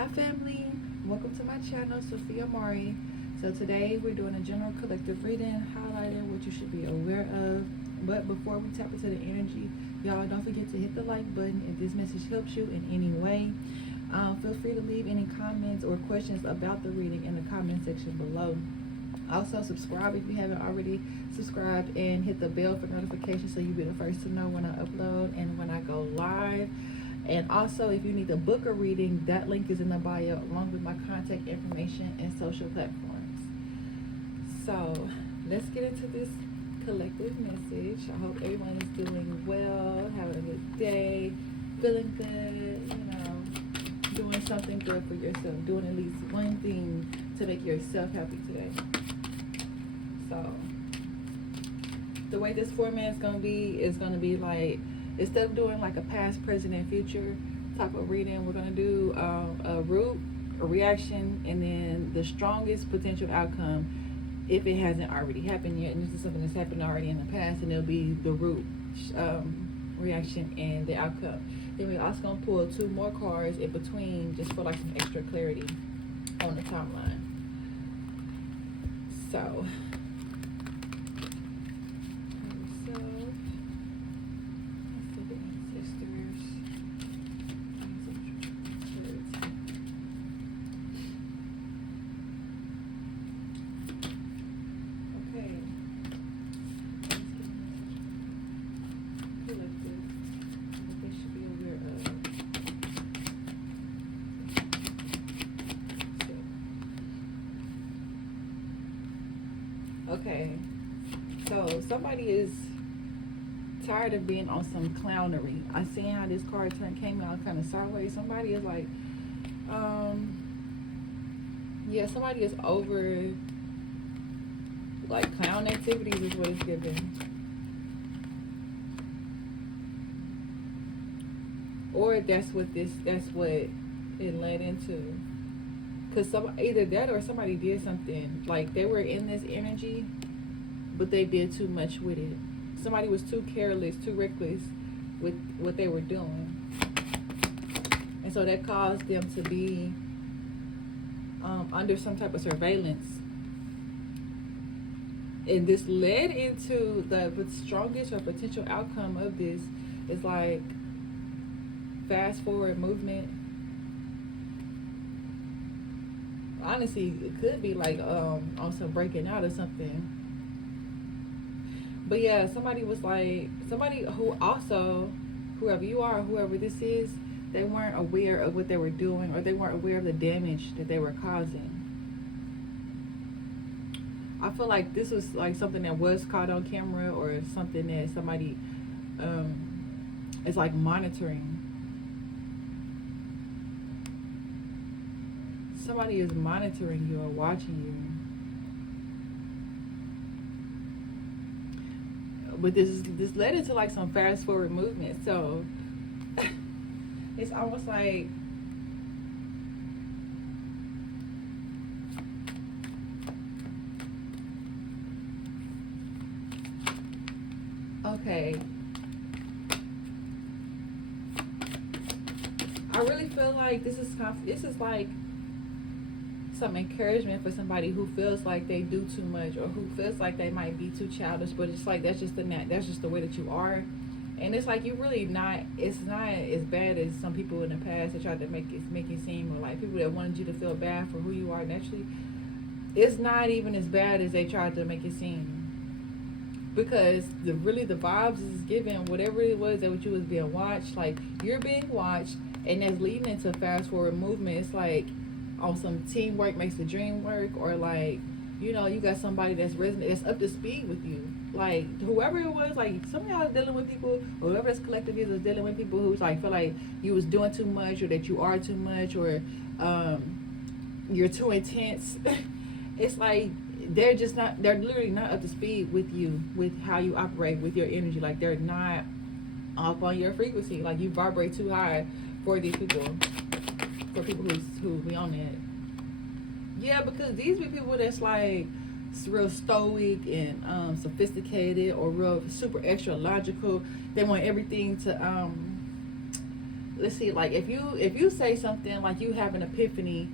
Hi family, welcome to my channel, Sophia Mari. So today we're doing a general collective reading, highlighting what you should be aware of. But before we tap into the energy, y'all don't forget to hit the like button if this message helps you in any way. Feel free to leave any comments or questions about the reading in the comment section below. Also subscribe if you haven't already subscribed, and hit the bell for notifications so you'll be the first to know when I upload and when I go live. And also, if you need to book a reading, that link is in the bio along with my contact information and social platforms. So let's get into this collective message. I hope everyone is doing well, having a good day, feeling good, doing something good for yourself, doing at least one thing to make yourself happy today. So the way this format is going to be like, instead of doing like a past, present, and future type of reading, we're going to do a root, a reaction, and then the strongest potential outcome if it hasn't already happened yet. And this is something that's happened already in the past, and it'll be the root, reaction, and the outcome. Then we're also going to pull 2 more cards in between just for like some extra clarity on the timeline. So okay, so somebody is tired of being on some clownery. I seen how this card came out kind of sideways. Somebody is like, somebody is over like clown activities is what it's giving. Or that's what it led into. Because either that or somebody did something. Like they were in this energy, but they did too much with it. Somebody was too careless, too reckless with what they were doing. And so that caused them to be under some type of surveillance. And this led into the strongest or potential outcome of this is like fast forward movement. Honestly, it could be like on some breaking out or something. But yeah, somebody was like, somebody who also, whoever you are, whoever this is, they weren't aware of what they were doing, or they weren't aware of the damage that they were causing. I feel like this was like something that was caught on camera, or something that somebody is like monitoring. Somebody is monitoring you or watching you. But this led into like some fast forward movement. So it's almost like okay. I really feel like this is like some encouragement for somebody who feels like they do too much, or who feels like they might be too childish, but it's like that's just the way that you are. And it's like, you really not, it's not as bad as some people in the past that tried to make it seem, or like people that wanted you to feel bad for who you are naturally. It's not even as bad as they tried to make it seem, because the vibes is given, whatever it was that you was being watched, like you're being watched, and that's leading into fast forward movement. It's like on some teamwork makes the dream work, or like, you got somebody that's up to speed with you. Like whoever it was, like some of y'all is dealing with people, or whoever this collective is dealing with people who's like feel like you was doing too much, or that you are too much, or you're too intense. It's like they're literally not up to speed with you, with how you operate, with your energy. Like they're not up on your frequency. Like you vibrate too high for these people. For people who be on that. Yeah, because these be people that's like real stoic and sophisticated, or real super extra logical. They want everything to let's see, like if you say something like you have an epiphany,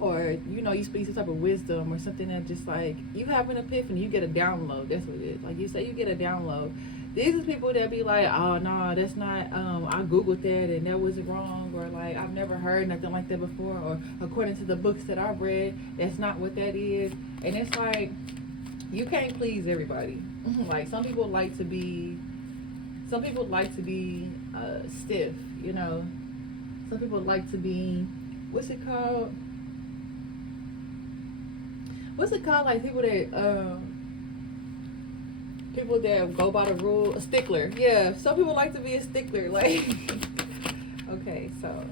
or you speak some type of wisdom or something that just like you have an epiphany, you get a download. That's what it is. Like you say you get a download. These are people that be like, oh no, that's not. I googled that and that was wrong, or like I've never heard nothing like that before, or according to the books that I've read, that's not what that is. And it's like you can't please everybody. Like some people like to be stiff. Some people like to be, what's it called? Like people that go by the rule, a stickler. Yeah, some people like to be a stickler. Like, okay, so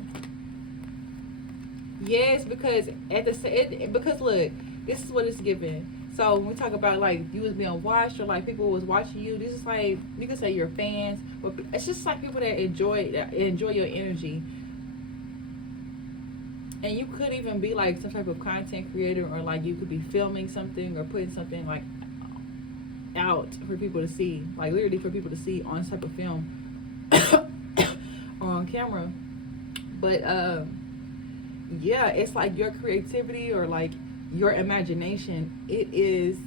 yes, because because look, this is what it's given. So when we talk about like you was being watched, or like people was watching you, this is like you could say your fans, but it's just like people that enjoy your energy. And you could even be like some type of content creator, or like you could be filming something or putting something like out for people to see, like literally for people to see on type of film or on camera. But yeah, it's like your creativity or like your imagination. It is,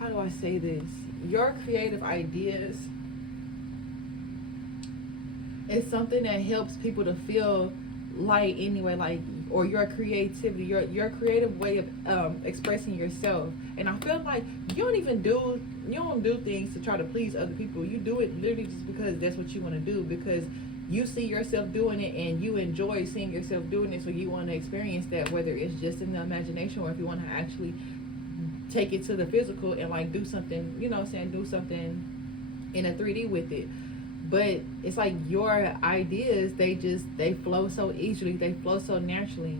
how do I say this? Your creative ideas is something that helps people to feel light anyway, like, or your creativity, your creative way of expressing yourself. And I feel like you don't do things to try to please other people. You do it literally just because that's what you want to do, because you see yourself doing it and you enjoy seeing yourself doing it, so you want to experience that, whether it's just in the imagination or if you want to actually take it to the physical and like do something, do something in a 3D with it. But it's like your ideas, they flow so easily, they flow so naturally.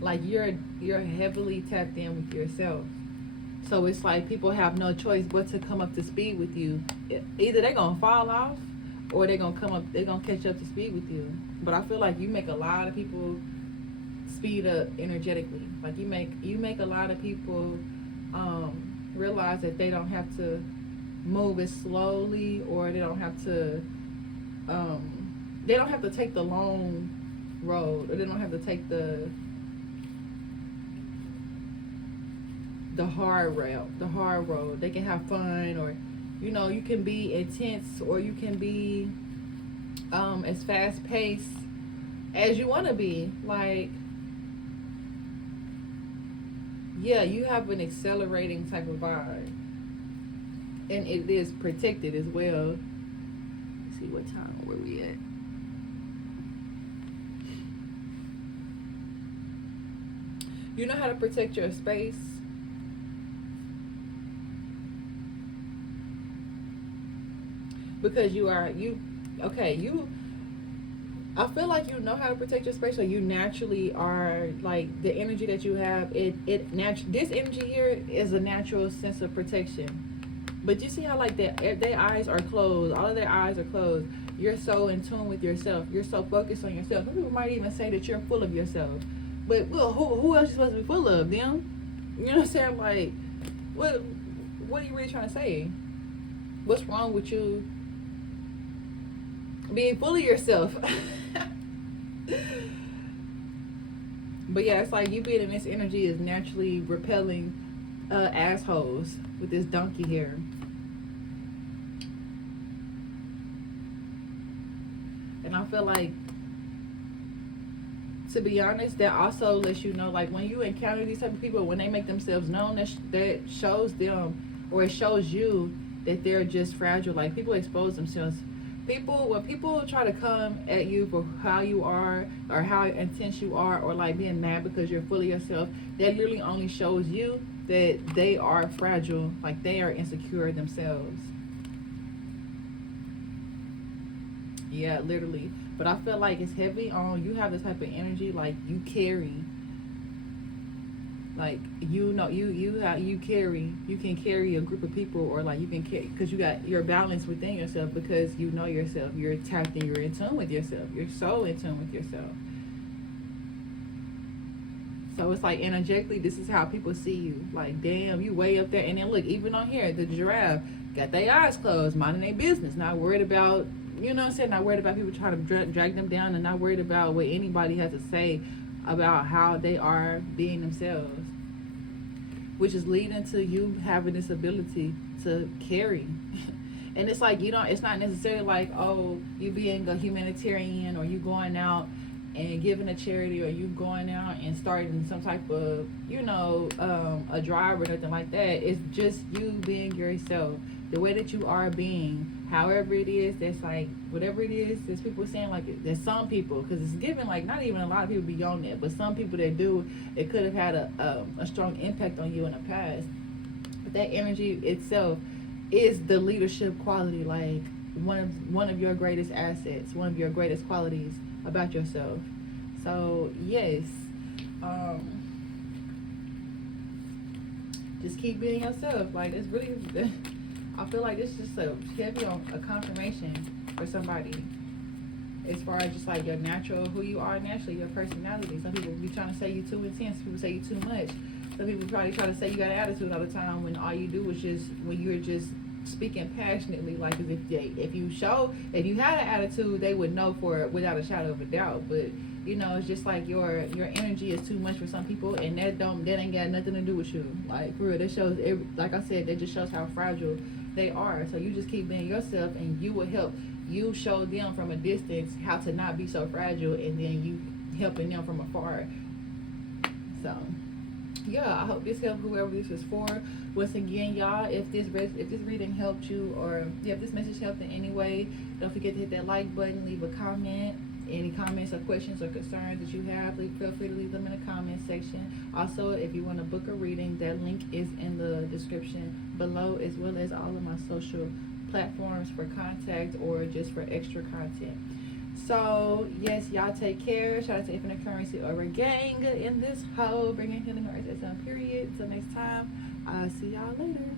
Like you're heavily tapped in with yourself. So it's like people have no choice but to come up to speed with you. Either they're gonna fall off, or they're gonna catch up to speed with you. But I feel like you make a lot of people speed up energetically. Like you make a lot of people realize that they don't have to move as slowly, or they don't have to take the long road, or they don't have to take the hard road. They can have fun, or you can be intense, or you can be as fast paced as you want to be. Like, yeah, you have an accelerating type of vibe, and it is protected as well. Let's see what time, where we at. You know how to protect your space. Because I feel like you know how to protect your space, so you naturally are, like, the energy that you have, this energy here is a natural sense of protection. But you see how like their eyes are closed, all of their eyes are closed. You're so in tune with yourself, you're so focused on yourself. Some people might even say that you're full of yourself, but well, who else you supposed to be full of? Them? You know what I'm saying? Like, what are you really trying to say? What's wrong with you being full of yourself? But yeah, it's like you being in this energy is naturally repelling assholes with this donkey hair. And I feel like, to be honest, that also lets you know, like, when you encounter these type of people, when they make themselves known, that shows them, or it shows you that they're just fragile. Like, people expose themselves. When people try to come at you for how you are, or how intense you are, or like being mad because you're full of yourself, that literally only shows you that they are fragile, like they are insecure themselves. Yeah, literally. But I feel like it's heavy on you. Have this type of energy, like you carry, like you can carry a group of people, or like you can carry, because you're balanced within yourself, because you know yourself, you're tapped in, you're in tune with yourself, you're so in tune with yourself. So it's like energetically, this is how people see you. Like, damn, you way up there. And then look, even on here, the giraffe got their eyes closed, minding their business, not worried about, you know what I'm saying, not worried about people trying to drag them down, and not worried about what anybody has to say about how they are being themselves, which is leading to you having this ability to carry. And it's like, you don't, it's not necessarily like, oh, you being a humanitarian, or you going out and giving a charity, or you going out and starting some type of, you know, a drive or nothing like that. It's just you being yourself, the way that you are being, however it is. That's like, whatever it is, there's people saying, like, there's some people, because it's given, like, not even a lot of people beyond that, but some people that do, it could have had a strong impact on you in the past. But that energy itself is the leadership quality, like one of your greatest assets, one of your greatest qualities about yourself. So yes, just keep being yourself. Like, it's really, I feel like it's just a heavy on a confirmation for somebody, as far as just like your natural, who you are naturally, your personality. Some people be trying to say you too intense, people say you too much. Some people probably try to say you got an attitude all the time, when all you do is just, when you're just speaking passionately, like, as if you had an attitude, they would know for it without a shadow of a doubt. But you know, it's just like your energy is too much for some people, and that ain't got nothing to do with you. Like, for real, that shows, like I said, that just shows how fragile they are. So you just keep being yourself, and you will help you show them from a distance how to not be so fragile, and then you helping them from afar. So yeah, I hope this helped whoever this is for. Once again, y'all, if this reading helped you, or if this message helped in any way, don't forget to hit that like button, leave a comment. Any comments or questions or concerns that you have, feel free to leave them in the comment section. Also, if you want to book a reading, that link is in the description below, as well as all of my social platforms for contact or just for extra content. So yes, y'all take care. Shout out to Infinite Currency or a gang in this hoe, bringing healing arts at some period. Until next time, I'll see y'all later.